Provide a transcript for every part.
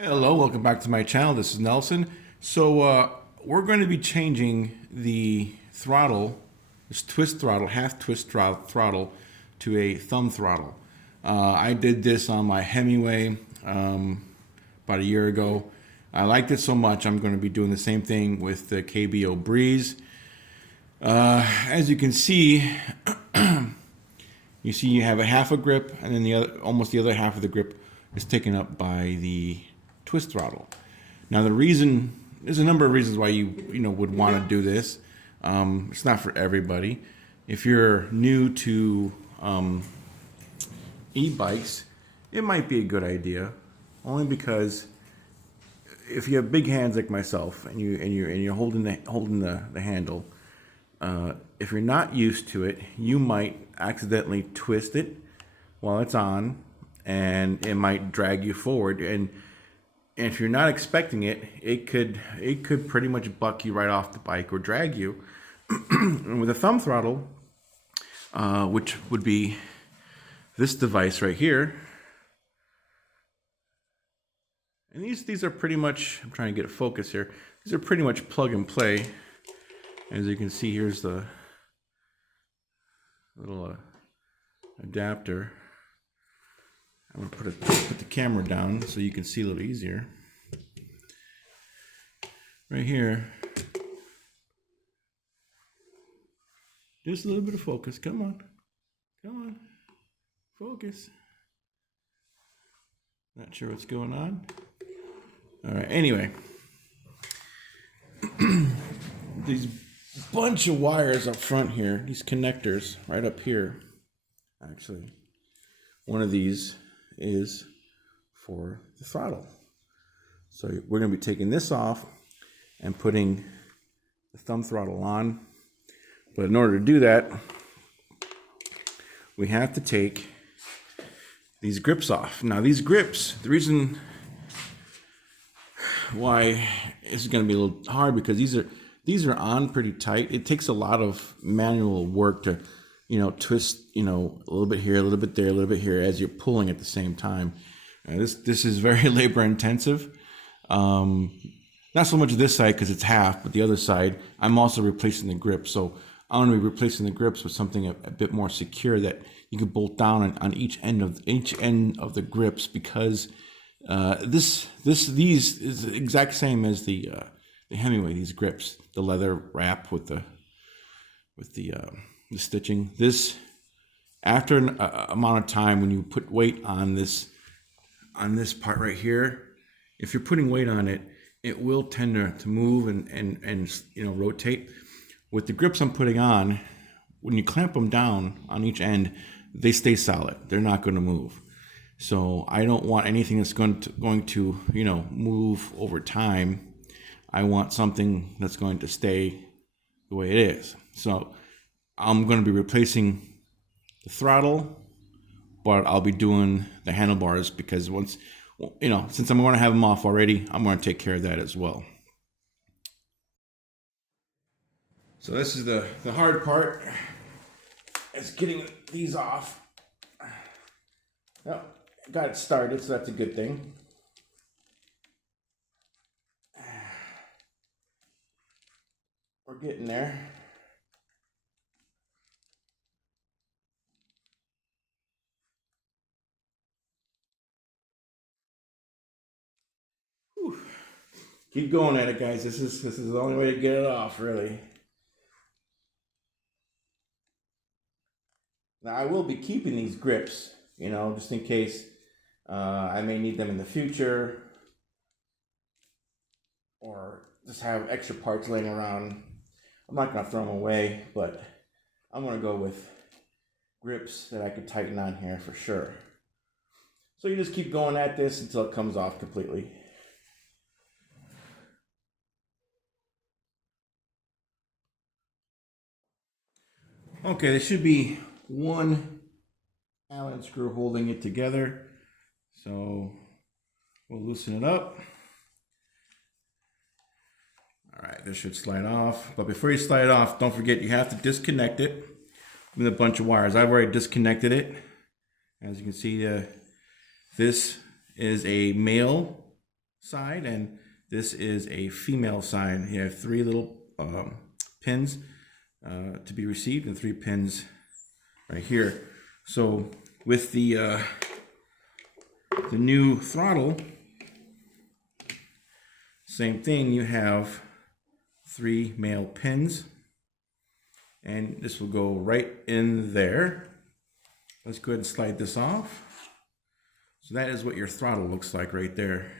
Hello, welcome back to my channel. This is Nelson. We're going to be changing the throttle, this twist throttle, half twist throttle, to a thumb throttle. I did this on my Himiway about a year ago. I liked it so much, I'm going to be doing the same thing with the KBO Breeze. As you can see, you have a half a grip, and then almost the other half of the grip is taken up by the twist throttle. Now there's a number of reasons why you would want to do this. It's not for everybody. If you're new to e-bikes, it might be a good idea, only because if you have big hands like myself and you're holding the handle, if you're not used to it, you might accidentally twist it while it's on, and it might drag you forward. And if you're not expecting it, it could pretty much buck you right off the bike or drag you. And with a thumb throttle, which would be this device right here, and these are pretty much, I'm trying to get a focus here, these are pretty much plug and play. As you can see, here's the little adapter. I'm going to put the camera down so you can see a little easier. Right here. Just a little bit of focus. Come on. Come on. Focus. Not sure what's going on. All right. Anyway. These bunch of wires up front here. These connectors right up here. Actually, one of these is for the throttle. So we're going to be taking this off and putting the thumb throttle on. But in order to do that, we have to take these grips off. Now these grips, the reason why it's going to be a little hard, because these are on pretty tight. It takes a lot of manual work to twist, a little bit here, a little bit there, a little bit here, as you're pulling at the same time. This is very labor intensive. Not so much this side because it's half, but the other side, I'm also replacing the grips. So I'm going to be replacing the grips with something a bit more secure that you can bolt down on each end of the grips, because these is the exact same as the Himiway. These grips, the leather wrap with the stitching. This, after an amount of time, when you put weight on this part right here, if you're putting weight on it, it will tend to move and rotate. With the grips I'm putting on, when you clamp them down on each end, they stay solid. They're not going to move. So I don't want anything that's going to move over time. I want something that's going to stay the way it is. So I'm going to be replacing the throttle, but I'll be doing the handlebars, because since I'm going to have them off already, I'm going to take care of that as well. So this is the hard part, is getting these off. Well, got it started, so that's a good thing. We're getting there. Whew. Keep going at it, guys. This is the only way to get it off, really. Now I will be keeping these grips, just in case I may need them in the future, or just have extra parts laying around. I'm not going to throw them away, but I'm going to go with grips that I could tighten on here for sure. So you just keep going at this until it comes off completely. Okay, there should be one Allen screw holding it together. So we'll loosen it up. All right, this should slide off. But before you slide it off, don't forget you have to disconnect it with a bunch of wires. I've already disconnected it. As you can see, this is a male side, and this is a female side. You have 3 little pins to be received and 3 pins right here. So with the new throttle, same thing, you have 3 male pins, and this will go right in there. Let's go ahead and slide this off. So that is what your throttle looks like right there.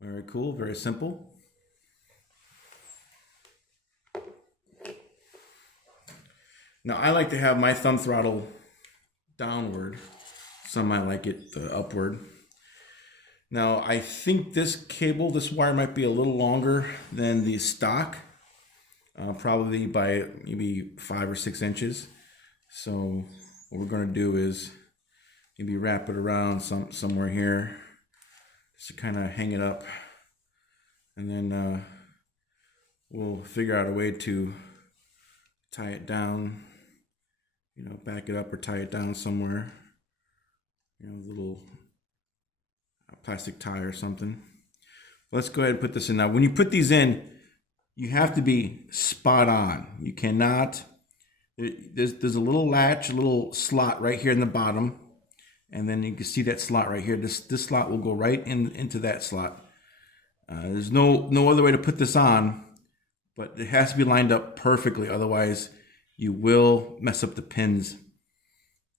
Very cool, very simple. Now I like to have my thumb throttle downward. Some might like it upward. Now I think this cable, this wire might be a little longer than the stock, probably by maybe 5 or 6 inches. So what we're going to do is maybe wrap it around somewhere here, just to kind of hang it up, and then we'll figure out a way to tie it down, you know, back it up or tie it down somewhere, you know, a little plastic tie or something. Let's go ahead and put this in. Now when you put these in, you have to be spot on. You cannot, there's a little latch, a little slot right here in the bottom, and then you can see that slot right here. This slot will go right into that slot. There's no other way to put this on, but it has to be lined up perfectly, otherwise you will mess up the pins.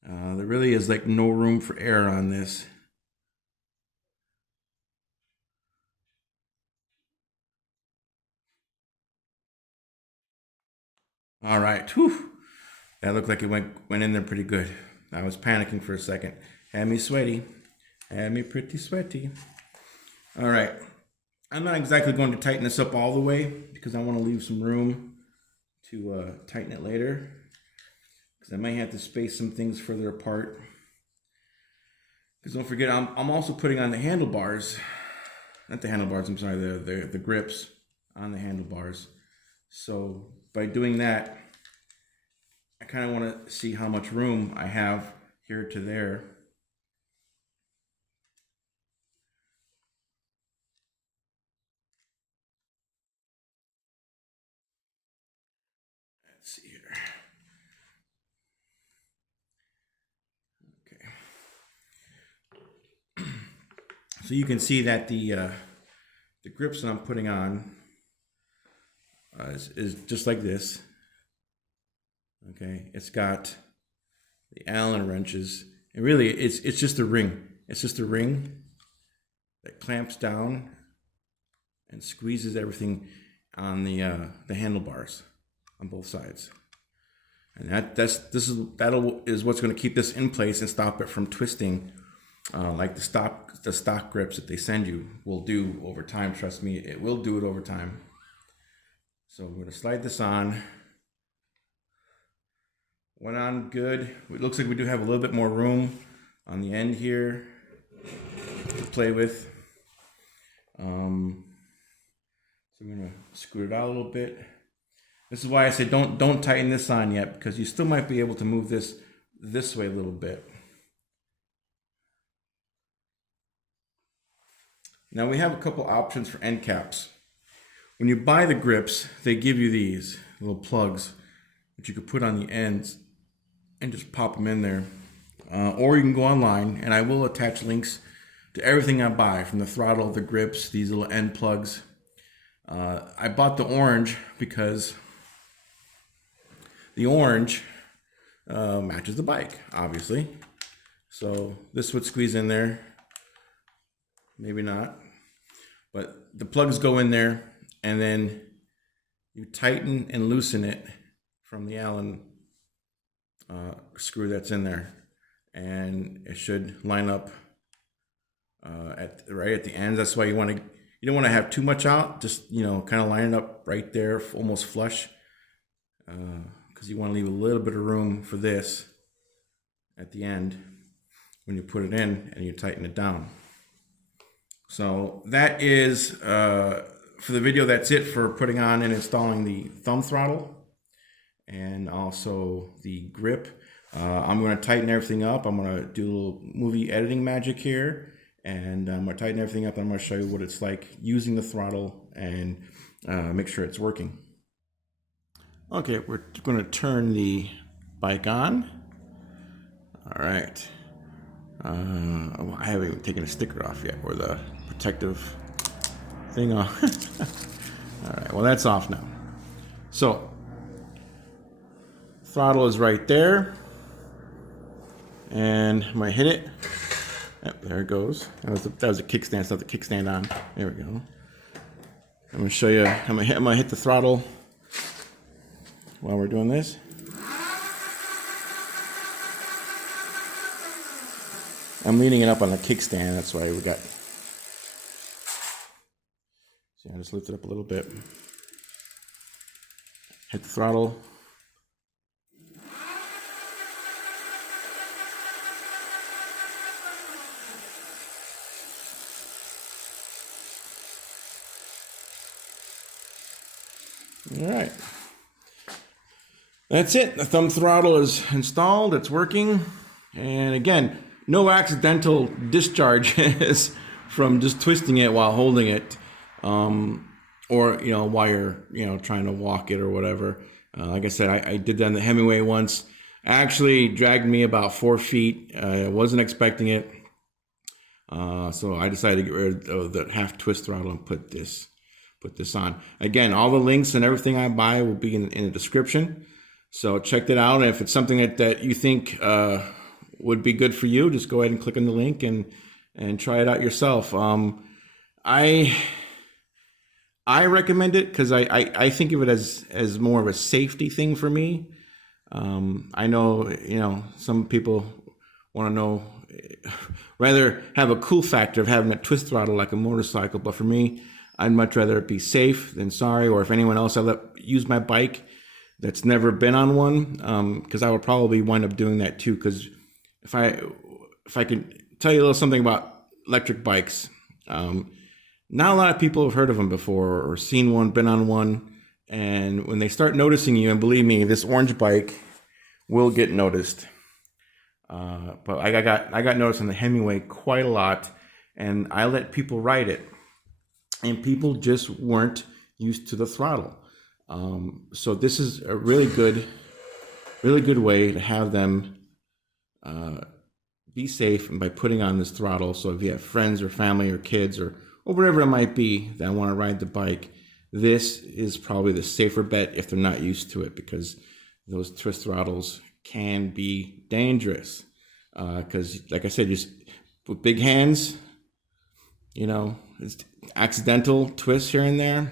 There really is like no room for error on this. All right, whew. That looked like it went in there pretty good. I was panicking for a second. Had me sweaty. Had me pretty sweaty. All right. I'm not exactly going to tighten this up all the way because I want to leave some room to tighten it later. Because I might have to space some things further apart. Because don't forget, I'm also putting on the handlebars. Not the handlebars, I'm sorry, the grips on the handlebars. So by doing that, I kind of want to see how much room I have here to there. Let's see here. Okay. So you can see that the grips that I'm putting on is just like this. Okay, it's got the Allen wrenches, and really it's just a ring. It's just a ring that clamps down and squeezes everything on the handlebars on both sides, and that is what's going to keep this in place and stop it from twisting, like the stock grips that they send you will do over time. Trust me, it will do it over time. So I'm going to slide this on. Went on good. It looks like we do have a little bit more room on the end here to play with. So I'm gonna scoot it out a little bit. This is why I say don't tighten this on yet, because you still might be able to move this way a little bit. Now we have a couple options for end caps. When you buy the grips, they give you these little plugs that you could put on the ends and just pop them in there. Or you can go online, and I will attach links to everything I buy, from the throttle, the grips, these little end plugs. I bought the orange because the orange matches the bike, obviously. So this would squeeze in there, maybe not. But the plugs go in there, and then you tighten and loosen it from the Allen screw that's in there, and it should line up right at the ends. That's why you don't want to have too much out. Just, you know, kind of line it up right there, almost flush, because you want to leave a little bit of room for this at the end when you put it in and you tighten it down. So that is for the video. That's it for putting on and installing the thumb throttle and also the grip. I'm going to tighten everything up. I'm going to do a little movie editing magic here and I'm going to tighten everything up. And I'm going to show you what it's like using the throttle and make sure it's working. Okay, we're going to turn the bike on. All right. I haven't even taken a sticker off yet, or the protective thing off. All right, well, that's off now. So, throttle is right there. And I'm going to hit it. Yep, there it goes. That was a kickstand, so the kickstand on. There we go. I'm going to show you, I'm going to hit the throttle while we're doing this. I'm leaning it up on the kickstand, that's why we got. See, I just lift it up a little bit. Hit the throttle. All right. That's it. The thumb throttle is installed. It's working. And again, no accidental discharges from just twisting it while holding it, or while you're trying to walk it or whatever. Like I said, I did that in the Himiway once. Actually dragged me about 4 feet. I wasn't expecting it, so I decided to get rid of the half twist throttle and put this on. Again, all the links and everything I buy will be in the description. So check that out. And if it's something that you think would be good for you, just go ahead and click on the link and try it out yourself. I recommend it because I think of it as more of a safety thing for me. I know, some people want to know, rather have a cool factor of having a twist throttle like a motorcycle, but for me, I'd much rather it be safe than sorry. Or if anyone else I let use my bike that's never been on one, because I would probably wind up doing that too. Because if I could tell you a little something about electric bikes, not a lot of people have heard of them before or seen one, been on one, and when they start noticing you, and believe me, this orange bike will get noticed. But I got noticed on the Himiway quite a lot, and I let people ride it, and people just weren't used to the throttle. So this is a really good way to have them be safe, and by putting on this throttle. So if you have friends or family or kids or whatever it might be that want to ride the bike, this is probably the safer bet if they're not used to it, because those twist throttles can be dangerous. Because like I said, just with big hands, it's accidental twists here and there.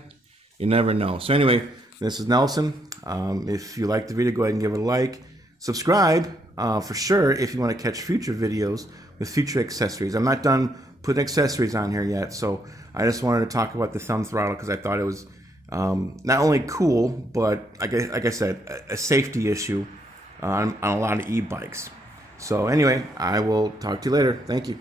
You never know. So anyway, this is Nelson. If you like the video, go ahead and give it a like. Subscribe for sure if you want to catch future videos with future accessories. I'm not done putting accessories on here yet, so I just wanted to talk about the thumb throttle because I thought it was not only cool, but like I said, a safety issue on a lot of e-bikes. So anyway, I will talk to you later. Thank you.